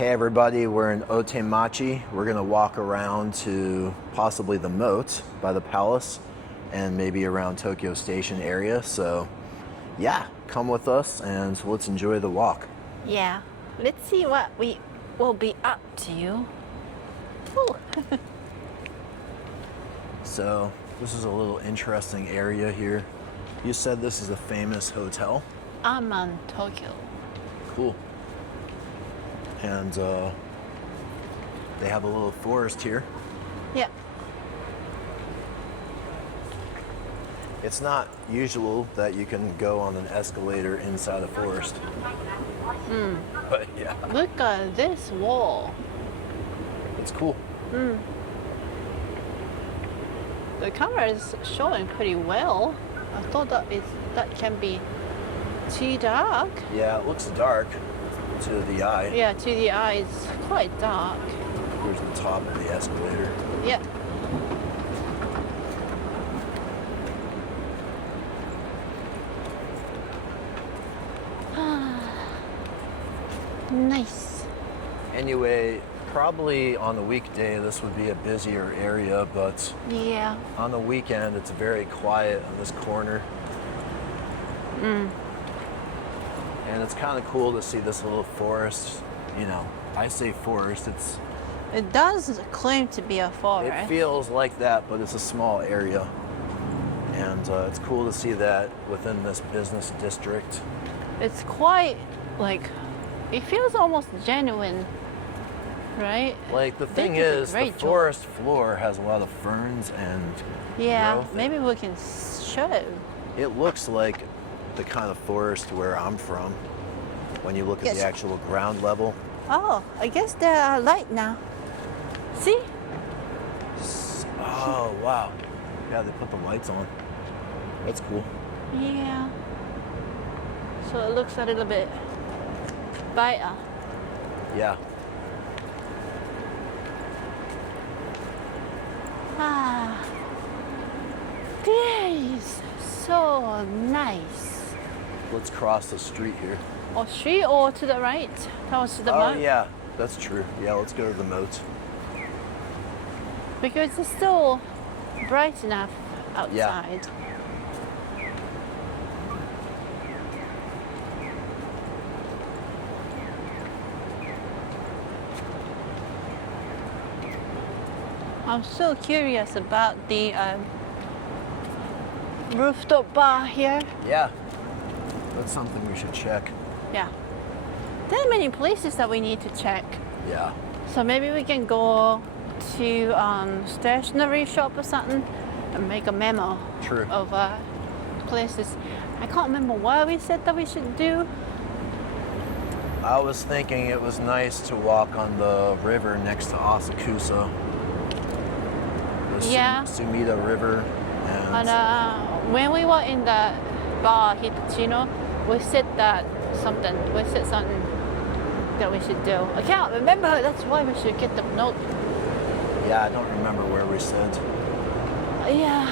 Hey everybody, we're in Otemachi. We're gonna walk around to possibly the Moat by the palace and maybe around Tokyo Station area. So yeah, come with us and let's enjoy the walk. Yeah, let's see what we will be up to. Ooh. So this is a little interesting area here. You said this is a famous hotel? Aman, Tokyo. Cool. And they have a little forest here. Yeah. It's not usual that you can go on an escalator inside a forest. But yeah, Look at this wall. it's cool. The camera is showing pretty well. I thought that can be too dark. Yeah, it looks dark to the eye. Yeah, to the eye, it's quite dark. Here's the top of the escalator. Yeah. Nice. Anyway, probably on the weekday this would be a busier area, but Yeah. on the weekend it's very quiet on this corner. And it's kind of cool to see this little forest. You know, I say forest, It does claim to be a forest. it feels like that, but it's a small area. And it's cool to see that within this business district. It's quite like, it feels almost genuine, right? Like the They thing did a is, the great job. forest floor has a lot of ferns and Yeah, growth. maybe we can show. It looks like the kind of forest where I'm from when you look at the Yes. actual ground level. Oh, I guess they're light now. See? Oh, wow. Yeah, they put the lights on. That's cool. Yeah. So it looks a little bit brighter. Yeah. Ah, this so nice. Let's cross the street here. Or street or to the right, towards the Oh, moat. yeah, that's true. Yeah, let's go to the Moat. Because it's still bright enough Yeah. outside. I'm so curious about the rooftop bar here. Yeah. That's something we should check. Yeah. There are many places that we need to check. Yeah. So maybe we can go to stationery shop or something and make a memo True. of places. I can't remember what we said that we should do. I was thinking it was nice to walk on the river next to Asakusa. The Yeah. Sumida River. And And when we were in the bar Hitachino, we said something that we should do. I can't remember. That's why we should get the note. yeah, I don't remember where we said. Yeah.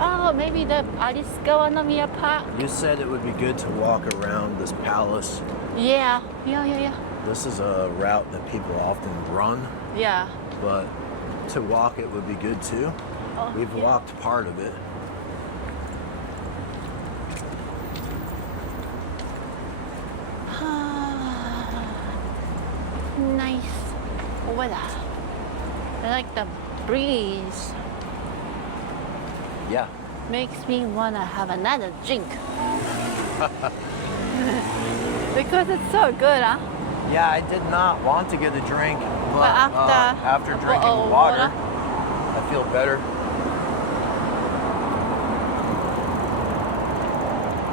Oh, maybe the Ariskawa Nomiya Park. You said it would be good to walk around this palace. Yeah. This is a route that people often run, Yeah. but to walk it would be good too. Oh, We've yeah. walked part of it. Nice weather. I like the breeze. Yeah. Makes me wanna have another drink. Because it's so good, huh? Yeah, I did not want to get a drink, but But after after a drinking bottle of water, water. I feel better.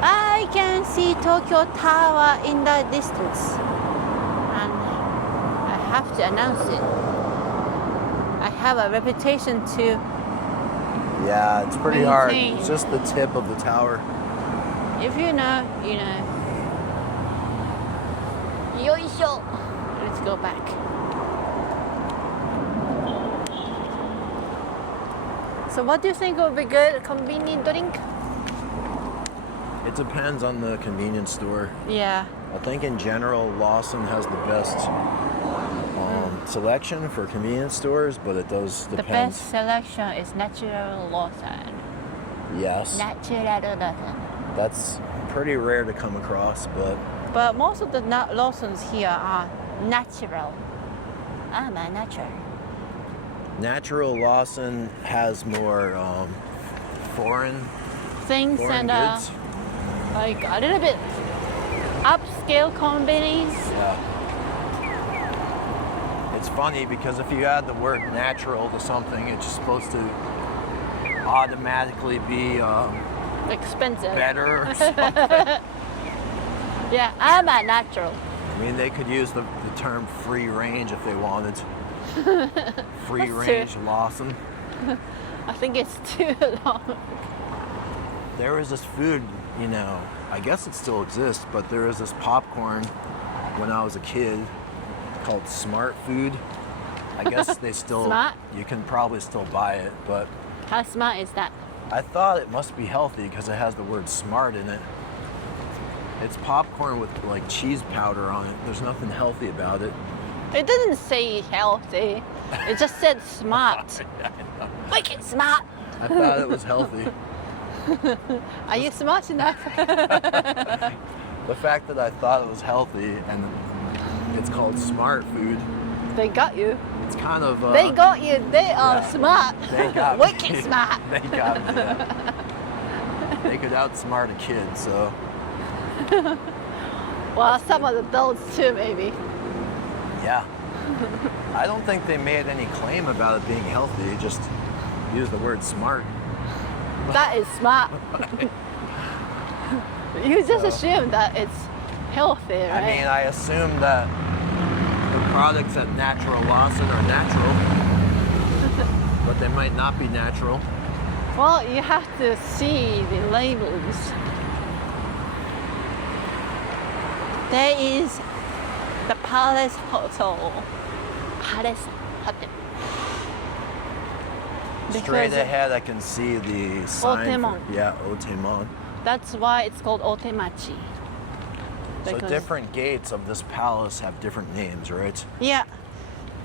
I can see Tokyo Tower in the distance. And I have to announce it. I have a reputation to. Yeah, it's pretty hard. Amazing. It's just the tip of the tower. If you know, you know. Yoisho! Let's go back. So what do you think would be good? A convenient drink? It depends on the convenience store. Yeah. I think in general, Lawson has the best selection for convenience stores, but it does depend. The best selection is natural Lawson. Yes. Natural Lawson. That's pretty rare to come across, But most of the Lawsons here are natural. Natural. Natural Lawson has more foreign Things and goods. like a little bit upscale companies. Yeah. It's funny because if you add the word natural to something, it's supposed to automatically be Expensive. better or something. Yeah, I'm a natural. I mean, they could use the term free range if they wanted. Free That's range true. Lawson. I think it's too long. There was this food, you know, I guess it still exists, but there was this popcorn when I was a kid called Smart Food. I guess they still, Smart? you can probably still buy it, but How smart is that? I thought it must be healthy because it has the word smart in it. It's popcorn with like cheese powder on it. There's nothing healthy about it. It didn't say healthy. It just said smart. Make it smart. I thought it was healthy. Are you smart enough? The fact that I thought it was healthy and it's called smart food, They got you. it's kind of... They got you. They are yeah. smart. They got me. Wicked smart. They got me. Yeah. They could outsmart a kid, so... Well, some of the adults too, maybe. Yeah. I don't think they made any claim about it being healthy. They just used the word smart. That is smart. You just assume that it's healthy, right? I mean, I assume that the products at Natural Lawson are natural, but they might not be natural. Well, you have to see the labels. There is the Palace Hotel. Palace Hotel. Straight Because ahead, I can see the sign. Otemon. Yeah, Otemachi. that's why it's called Otemachi. So Because- different gates of this palace have different names, right? Yeah,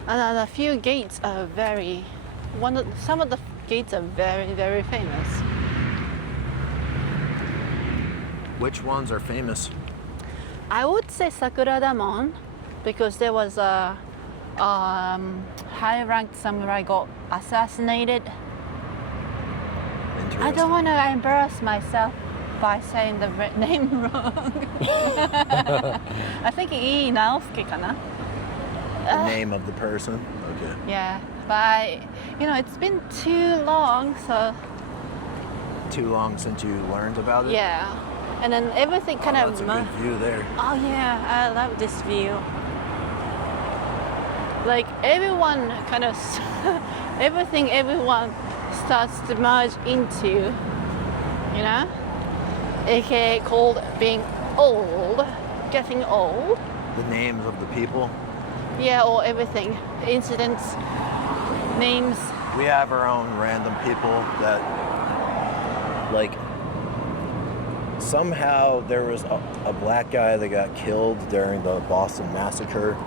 and a few gates are some of the gates are very, very famous. Which ones are famous? I would say Sakuradamon because there was a high-ranked samurai got assassinated. Interesting. I don't want to embarrass myself by saying the name wrong. I think Ii Naosuke kana? The name of the person? Okay. Yeah, but it's been too long, so Too long since you learned about it? yeah. And then everything kind Oh, of. that's a good view there. Oh yeah, I love this view. Like everyone kind of, everyone starts to merge into, aka called being old, getting old. The names of the people. Yeah, or everything, incidents, names. We have our own random people that, like, somehow there was a black guy that got killed during the Boston Massacre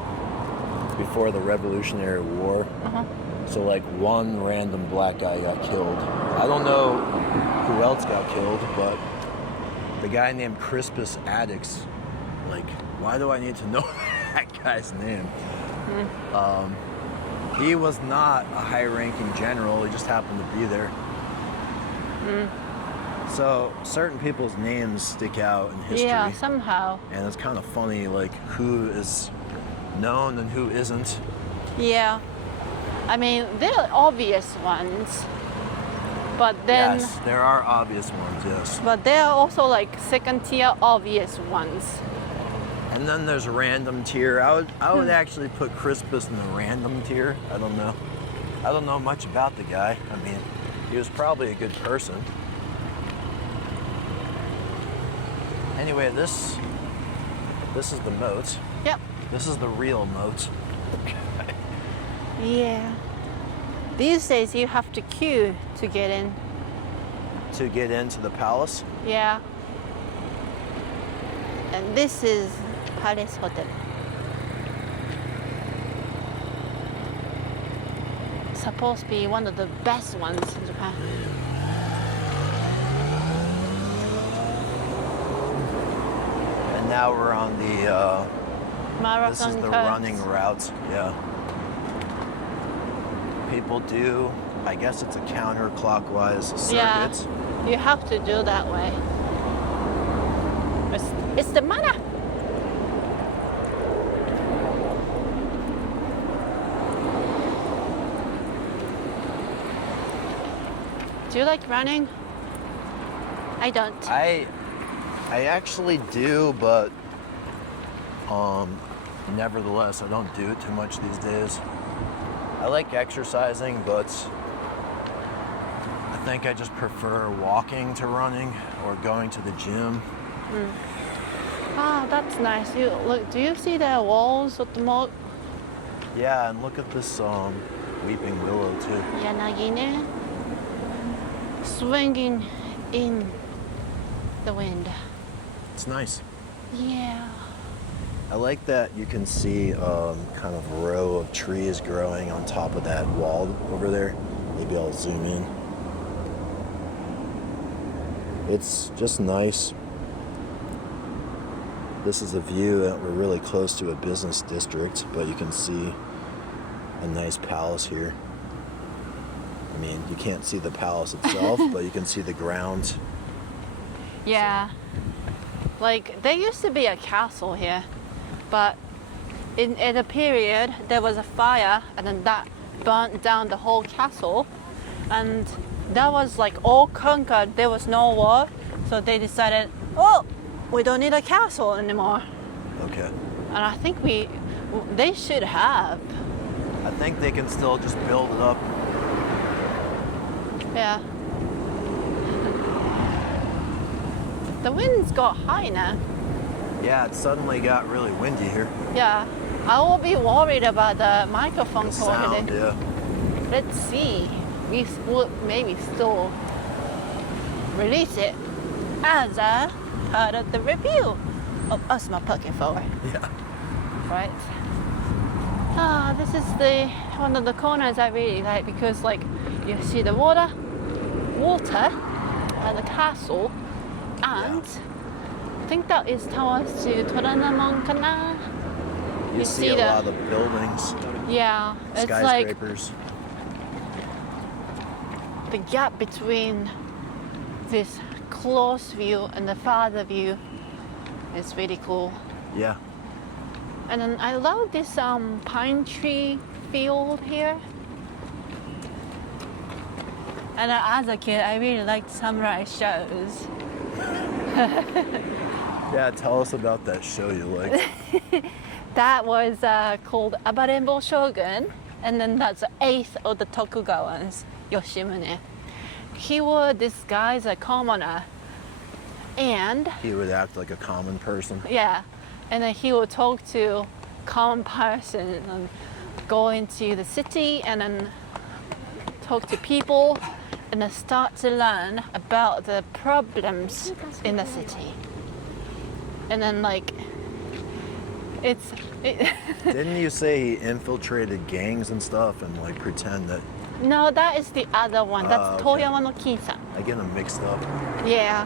before the Revolutionary War. Uh-huh. So, like, one random black guy got killed. I don't know who else got killed, but the guy named Crispus Attucks, like, why do I need to know that guy's name? He was not a high-ranking general. He just happened to be there. So certain people's names stick out in history. Yeah, somehow. And it's kind of funny, like, who is known and who isn't. Yeah. I mean, there are obvious ones, but then. Yes, there are obvious ones, yes. But there are also like second tier obvious ones. And then there's a random tier. I would actually put Crispus in the random tier. I don't know. I don't know much about the guy. I mean, he was probably a good person. Anyway, this is the moat. Yep. This is the real moat. Yeah. These days you have to queue to get in. To get into the palace. Yeah. And this is Palace Hotel. Supposed to be one of the best ones in Japan. And now we're on the Marathon this is the course. running routes. Yeah. People do, I guess it's a counterclockwise circuit. Yeah, you have to do that way. It's the manner. Do you like running? I don't. I actually do, but nevertheless, I don't do it too much these days. I like exercising, but I think I just prefer walking to running or going to the gym. Ah, that's nice. You look. Do you see the walls of the moat? Yeah, and look at this weeping willow too. Yanagi ne, swinging in the wind. It's nice. Yeah. I like that you can see kind of a row of trees growing on top of that wall over there. Maybe I'll zoom in. It's just nice. This is a view that we're really close to a business district, but you can see a nice palace here. I mean, you can't see the palace itself, but you can see the grounds. Yeah. Like, there used to be a castle here, but in a period there was a fire and then that burnt down the whole castle, and that was like all conquered. There was no war, so they decided, oh, we don't need a castle anymore. Okay. And I think they should have. I think they can still just build it up. Yeah. The winds got high now. Yeah, it suddenly got really windy here. Yeah. I will be worried about the microphone quality. Sound, yeah. Let's see. We will maybe still release it as a part of the review of Osma Pocket Forward. Yeah. Right? Ah, this is one of the corners I really like, because like you see the water and the castle, and I think that is towards to Toranamon kana. You see a lot of buildings, Yeah, it's like skyscrapers. the gap between this close view and the farther view is really cool. Yeah. And then I love this pine tree field here. And as a kid, I really liked samurai shows. Yeah, tell us about that show you liked. That was called Abarenbo Shogun, and then that's the 8th of the Tokugawans, Yoshimune. He would disguise a commoner, and He would act like a common person. yeah, and then he would talk to common person and go into the city and then talk to people and then start to learn about the problems in the city. And then like Didn't you say he infiltrated gangs and stuff and like pretend that? no, that is the other one. That's okay. Toyama no Kin-san. I get them mixed up. Yeah.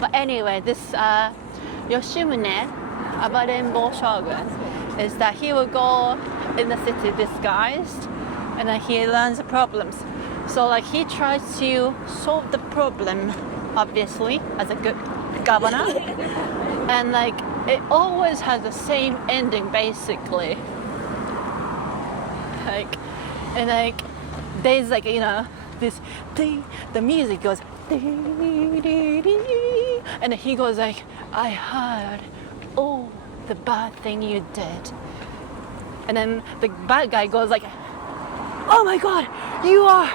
But anyway, this Yoshimune, Abarenbo Shogun, is that he will go in the city disguised and then he learns the problems. So like he tries to solve the problem, obviously, as a good governor. And like it always has the same ending basically. Like, and like there's like, you know, this the music goes and he goes like, I heard all the bad thing you did. And then the bad guy goes like, oh my god, you are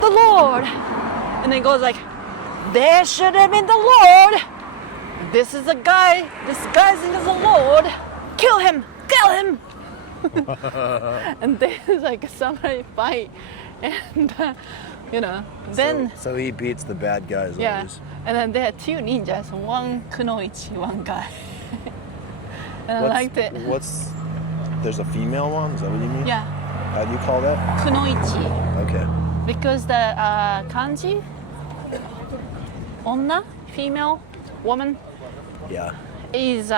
the Lord. And then goes like, there should have been the Lord. This is the guy disguising as the Lord. Kill him, kill him. And there's like a samurai fight, and you know, then So he beats the bad guys yeah, always. and then there are two ninjas, one kunoichi, one guy. And I liked it. There's a female one? Is that what you mean? Yeah. How do you call that? Kunoichi. Okay. Because the kanji, onna, female, woman, Yeah. is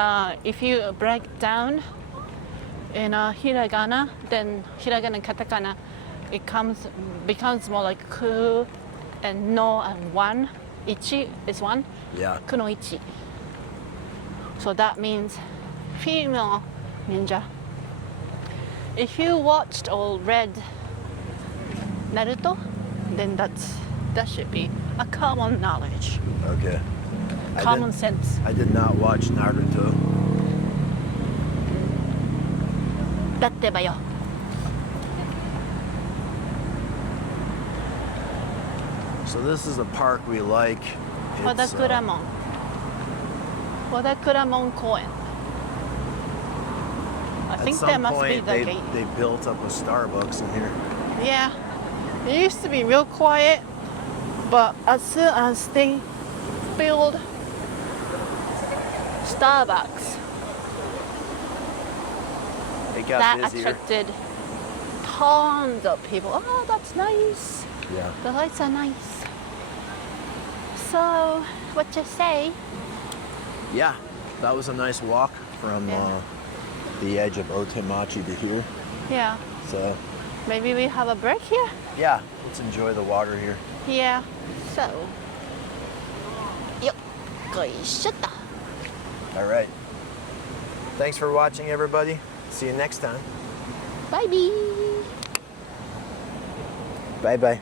if you break down in hiragana, then hiragana katakana, it becomes more like ku and no and one. Ichi is one. Yeah. Kunoichi. So that means female ninja. If you watched or read Naruto, then that should be a common knowledge, Okay. common sense. I did not watch Naruto. だってばよ。So this is a park we like. It's, Wadakura Mon. Wadakura Mon Koen. I at think some there must be point, the gate. they built up a Starbucks in here. Yeah. It used to be real quiet, but as soon as they build Starbucks, It got that busier. attracted tons of people. Oh, that's nice. Yeah. The lights are nice. So, what you say? Yeah. That was a nice walk from Yeah. the edge of Otemachi to here. Yeah. So, Maybe we have a break here? yeah, let's enjoy the water here. Yeah. So, yo, goishita. All right. Thanks for watching, everybody. See you next time. Bye bye. Bye bye.